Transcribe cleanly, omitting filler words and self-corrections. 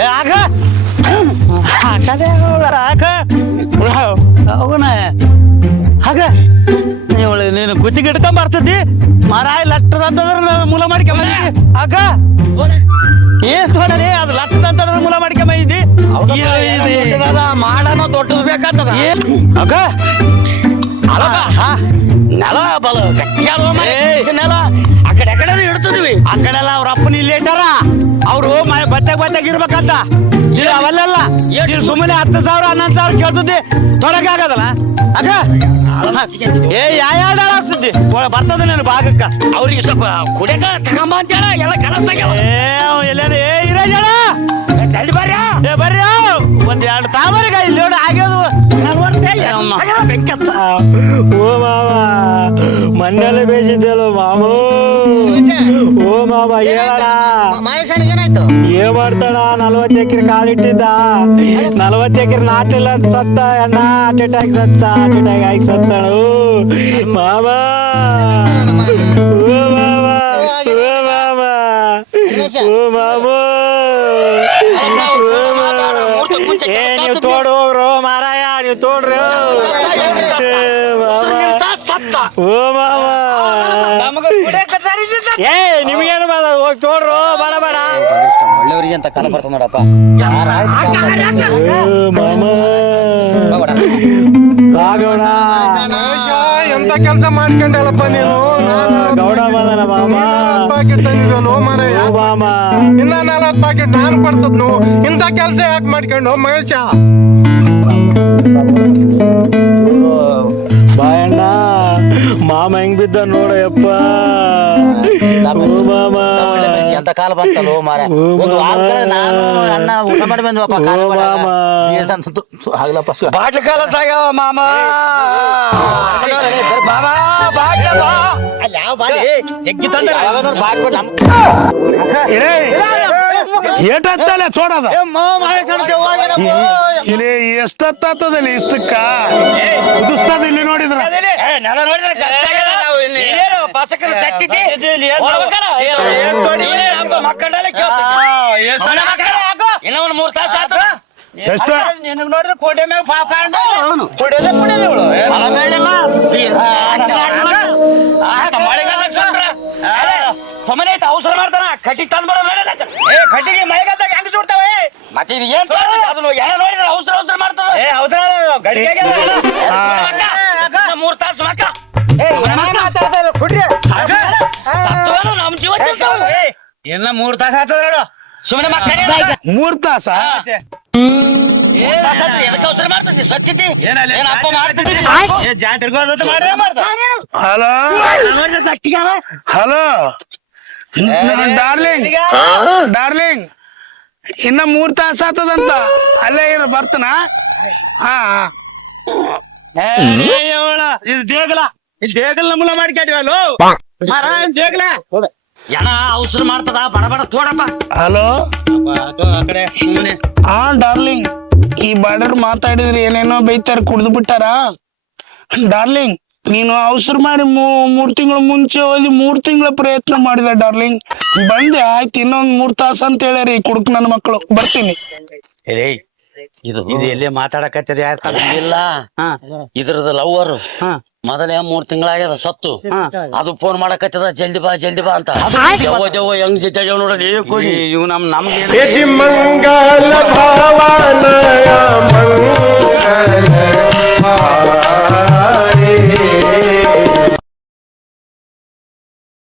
ಯಾಕ ಅವನ ಹಾಗ ಇವಳು ನೀನು ಗುತ್ತಿಗೆ ಇಟ್ಕೊಂಡ್ ಬರ್ತದಿ ಮರಾಯಿ ಲಟ್ಟದಂತಂದ್ರ ಮೂಲ ಮಾಡ್ಕೊಂಬ ಆಗ ಏನ್ ತೋಡರಿ ಅದು ಲಟ್ಟದಂತಂದ್ರ ಮೂಲ ಮಾಡ್ಕೊಂಬ ಇದ್ದಿ ಮಾಡನ ದೊಡ್ಡದು ಬೇಕಾಗ್ತದ ಅಗ ನೆಲ ಬಲ ಗಟ್ಟಿಯಾದ ನೆಲ ಆ ಕಡೆ ಇಡ್ತಿದ್ವಿ ಆ ಕಡೆಲ್ಲ ಅವ್ರ ಅಪ್ಪನ ಇಲ್ಲಿ ಇಟ್ಟಾರ ಅವ್ರು ಬತ್ತಾಗ ಇರ್ಬೇಕಂತ ಇದು ಅವೆಲ್ಲ ಸುಮ್ಮನೆ 10,000 11,000 ಕೇಳ್ತದ್ದಿ ತೊಡಗಾಗದಲ್ಲ ಅಕ್ಕ ಏ ಯಾವ ಸುದ್ದಿ ಬರ್ತದ ನೀನು ಭಾಗಕ್ಕ ಅವ್ರಿಗೆ ಸ್ವಲ್ಪ ಕುಡಿಯಕ ತಗೊಂಬ ಅಂತೇಳ ಎಲ್ಲ ಕೆಲಸ ಎಲ್ಲೇನು ಏ ಇರೋಜಣ ಜಲ್ದಿ ಬರ್ರಿ ಏ ಬರ್ರಿ ಒಂದ್ 2 ತಾಮರಿಗ ಇಲ್ಲಿ ನೋಡಿ ಆಗ್ಯದು ಓ ಮಾಮ ಮಣ್ಣೆಲ್ಲ ಬೇಯಿಸಿದ್ದೆಲ್ಲ ಮಾಮೂ ಓ ಮಾಮ ಹೇಳಣ ಏನಾಯ್ತು ಏನ್ ಮಾಡ್ತಾಳ 40 ಎಕರೆ ಕಾಲಿಟ್ಟಿದ್ದ 40 ಎಕರೆ ನಾಟಿಲ್ಲ ಅಂತ ಸತ್ತ ಅಣ್ಣ ಹಾರ್ಟ್ ಅಟ್ಯಾಕ್ ಆಗಿ ಸತ್ತಳು ಮಾಮ ಓ ಮಾಮ ಓ ಮಾಮ ಓ ಮಾಮೂ ಏ ನೀವು ತೋಡ್ ಹೋಗ್ರು ಮಾರಾಯ ನೀವು ತೋಡ್ರಿ ಓ ಮಾಮ ಏ ನಿಮ್ಗೇನು ಹೋಗಿ ತೋಡ್ರು ಬೇಡ ಬೇಡ ಒಳ್ಳೆಯವ್ರಿಗೆ ಅಂತ ಕಾಲ ಬರ್ತದೆ ನೋಡಪ್ಪ ಮಾಮ ರಾಘವಣ ಎಂತ ಕೆಲಸ ಮಾಡ್ಕೊಂಡಲ್ಲಪ್ಪ ನೀನು ಗೌಡ ಬಂದನ ಮಾಮ ಪಾಕೆಟ್ ತಂದಿದ್ದನು ಮಾರಾಯ ಮಾಮ ಇನ್ನ 40 ಪಾಕೆಟ್ ನಾನು ಕೊಡ್ಸದ್ನು ಇಂಥ ಕೆಲಸ ಯಾಕೆ ಮಾಡ್ಕೊಂಡು ಮಹೇಶ ಬಾಯಣ್ಣ ಮಾಮ ಹೆಂಗ್ ಬಿದ್ದ ನೋಡಯಪ್ಪ ಮಾಮ ಎಂತ ಕಾಲ ಬಂತಲ್ಲ ಮಾರ ಒಂದು ನಾನು ಅಣ್ಣ ಊಟ ಮಾಡಿ ಬಂದ್ವಪ್ಪ ಆಗ್ಲಪ್ಪ ಬಾಟ್ಲಿ ಕಾಲ ಸಾಗ್ಯಾವ ಮಾಮ ಮಾಮ ಅಲ್ಲಿ ಯಾವ ಬಾಲಿ ಎಗ್ಗಿ ತಂದ್ರೆ ಏಟತ್ತಲ್ಲ ತೋಡದ ಇಲ್ಲಿ ಎಷ್ಟತ್ತದಲ್ಲಿ ಇಷ್ಟಕ್ಕ ಕುದಿಸ್ತದ ಇಲ್ಲಿ ನೋಡಿದ್ರ ನೆಲ ನೋಡಿದ್ರೆ ಮಕ್ಕಳಲ್ಲ ಇನ್ನ ಒಂದು 3 ತಾಸು ಆತ ಎಷ್ಟು ನಿನಗ್ ನೋಡಿದ್ರೆ ಕೋಟೆ ಮ್ಯಾಗ ಪಾಪ ಸಮನೆ ಐತೆ ಅವಸರ ಮಾಡ್ತಾನ ಕಟ್ಟಿ ತಂದ್ಬಿಡ ಕಟ್ಟಿಗೆ ಮಳೆಗಾಲದಾಗ ಹೆಂಗ್ ಸುಡ್ತಾವೆ ಮತ್ತೆ ಇದು ಏನ್ ಅದನ್ನು ಎಲ್ಲ ನೋಡಿದ್ರೆ ಅವಸರ ಮಾಡ್ತದ ಗಡಿಗೆ 3 ತಾಸು ಮಕ್ಕ ಕೊಡ್ರಿ ನಮ್ ಜೀವ ಇನ್ನ 3 ತಾಸ ಆತದ ನೋಡು ಸುಮ್ಮನೆ ಮಕ್ಕಳ 3 ತಾಸ ಎದಕ್ಕೆ ಅವಸರ ಮಾಡ್ತದಿ ಸತ್ತಿದ್ದಿ ಏನಪ್ಪ ಮಾಡ್ತಿದ್ದಿ ಜಾತ್ರೆಗೋದಂತ ಮಾಡ್ತಾ ಹಲೋ ಹಲೋ ಡಾರ್ಲಿಂಗ್ ಇನ್ನ 3 ತಾಸ ಆತದಂತ ಅಲ್ಲೇ ಏನು ಬರ್ತನ ಹಾ ಇದು ದೇಗಲ ಮೂಲ ಮಾಡ್ಕೊಂಡಿವಲ್ಲ ಮರ ದೇಗಲ ಜನ ಅವಸರ ಮಾಡ್ತದ ಬಡ ತೋಡಪ್ಪ ಹಲೋ ಆ ಕಡೆ ಸುಮ್ಮನೆ ಹಾ ಡಾರ್ಲಿಂಗ್ ಈ ಬಾರ್ಡರ್ ಮಾತಾಡಿದ್ರೆ ಏನೇನೋ ಬೈತಾರ ಕುಡ್ದು ಬಿಟ್ಟಾರ ಡಾರ್ಲಿಂಗ್ ನೀನು ಅವಸರ ಮಾಡಿ 3 ತಿಂಗಳ ಮುಂಚೆ ಹೋಗಿ 3 ತಿಂಗಳ ಪ್ರಯತ್ನ ಮಾಡಿದೆ ಡಾರ್ಲಿಂಗ್ ಬಂದೆ ಆಯ್ತು ಇನ್ನೊಂದ್ 3 ತಾಸು ಅಂತ ಹೇಳ್ಯಾರಿ ಕುಡುಕ್ ನನ್ನ ಮಕ್ಕಳು ಬರ್ತೀನಿ ಇದು ಎಲ್ಲೇ ಮಾತಾಡಕತ್ತದೆ ಇಲ್ಲ ಇದ್ರದ ಲವ್ವರ್ ಮೊದಲೇ 3 ತಿಂಗಳಾಗ್ಯದ ಸತ್ತು ಅದು ಫೋನ್ ಮಾಡಕತ್ತದ ಜಲ್ದಿ ಬಾ ಅಂತ ಹೆಂಗ್ ಜೊತೆ ನೋಡಲಿ ಇವ್ ನಮ್ಗೆ ಮಂಗಲ ಭಾವ